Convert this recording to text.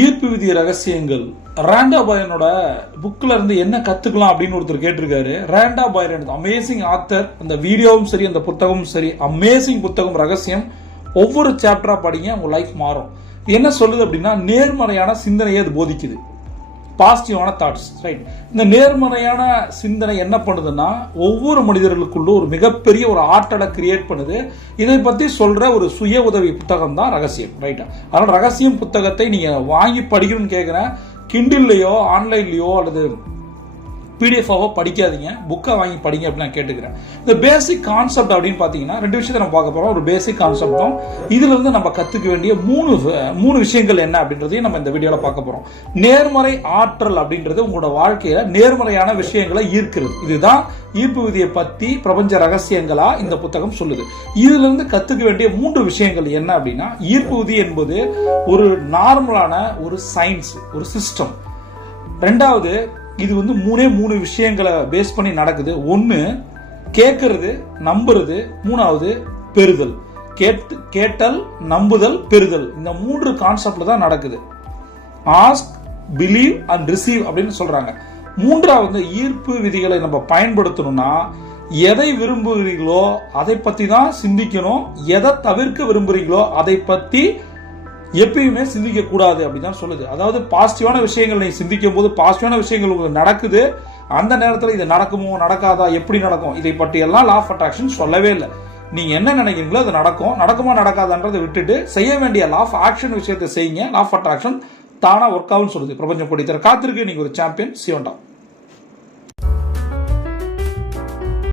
ஈர்ப்பு விதி ரகசியங்கள் ராண்டா பாயனோட புக்ல இருந்து என்ன கத்துக்கலாம் அப்படின்னு ஒருத்தர் கேட்டிருக்காரு. ராண்டா பாயன் அமேசிங் ஆத்தர். அந்த வீடியோவும் சரி அந்த புத்தகமும் சரி அமேசிங் புத்தகம். ரகசியம் ஒவ்வொரு சாப்டரா படிங்க, உங்க லைஃப் மாறும். என்ன சொல்லுது அப்படின்னா, நேர்மறையான சிந்தனையை அது போதிக்குது. பாசிட்டிவான தாட்ஸ், ரைட். இந்த நேர்மறையான சிந்தனை என்ன பண்ணுதுன்னா, ஒவ்வொரு மனிதர்களுக்குள்ள ஒரு மிகப்பெரிய ஒரு ஆற்றலை கிரியேட் பண்ணுது. இதை பத்தி சொல்ற ஒரு சுய உதவி புத்தகம் தான் ரகசியம், ரைட்டா? அதனால ரகசியம் புத்தகத்தை நீங்க வாங்கி படிக்கணும்னு கேட்கிறேன். கிண்டில்லையோ ஆன்லைன்லயோ அல்லது பிடிஎஃபாவோ படிக்காதீங்க, புக்கை வாங்கி படிங்க அப்படின்னு நான் கேட்டுக்கிறேன். இந்த பேசிக் கான்செப்ட் அப்படின்னு பாத்தீங்கன்னா ரெண்டு விஷயத்தை நம்ம பார்க்க போறோம். ஒரு பேசிக் கான்செப்டும் இதுல இருந்து நம்ம கத்துக்க வேண்டிய மூணு விஷயங்கள் என்ன அப்படின்றதையும் நம்ம இந்த வீடியோல பார்க்க போறோம். நேர்மறை ஆற்றல் அப்படின்றது உங்களோட வாழ்க்கையில நேர்மறையான விஷயங்களை ஈர்க்கிறது. இதுதான் ஈர்ப்பு விதியை பத்தி பிரபஞ்ச ரகசியங்களா இந்த புத்தகம் சொல்லுது. இதுல இருந்து கத்துக்க வேண்டிய 3 விஷயங்கள் என்ன அப்படின்னா, ஈர்ப்பு விதி என்பது ஒரு நார்மலான ஒரு சயின்ஸ், ஒரு சிஸ்டம். ரெண்டாவது, இது வந்து மூணு விஷயங்களை பேஸ் பண்ணி நடக்குது. ஒன்னு கேட்கறது, நம்புறது. மூணாவது பெறுதல். கேட்டல், நம்புதல், பெறுதல். இந்த 3 கான்செப்ட்ல தான் நடக்குது. ஆஸ்க், பிலீவ் அண்ட் ரிசீவ் அப்படின்னு சொல்றாங்க. மூன்றாவது, ஈர்ப்பு விதிகளை நம்ம பயன்படுத்தணும்னா எதை விரும்புகிறீங்களோ அதை பத்தி தான் சிந்திக்கணும். எதை தவிர்க்க விரும்புறீங்களோ அதை பத்தி எப்பயுமே சிந்திக்க கூடாது அப்படின்னு சொல்லுது. அதாவது பாசிட்டிவான விஷயங்கள் நீ சிந்திக்கும் போது பாசிட்டிவான விஷயங்கள் உங்களுக்கு நடக்குது. அந்த நேரத்தில் இது நடக்குமோ நடக்காதா, எப்படி நடக்கும், இதை பற்றி எல்லாம் லா ஆஃப் அட்ராக்ஷன் சொல்லவே இல்லை. நீங்க என்ன நினைக்கிறீங்களோ அது நடக்கும். நடக்குமா நடக்காதான்றதை விட்டுட்டு செய்ய வேண்டிய லா ஆஃப் ஆக்ஷன் விஷயத்தை செய்யுங்க. லா ஆஃப் அட்ராக்ஷன் தானா ஒர்க் ஆகும்னு சொல்லுது. பிரபஞ்சம் படித்தர காத்திருக்கு. நீங்க ஒரு சாம்பியன். சியோண்டா.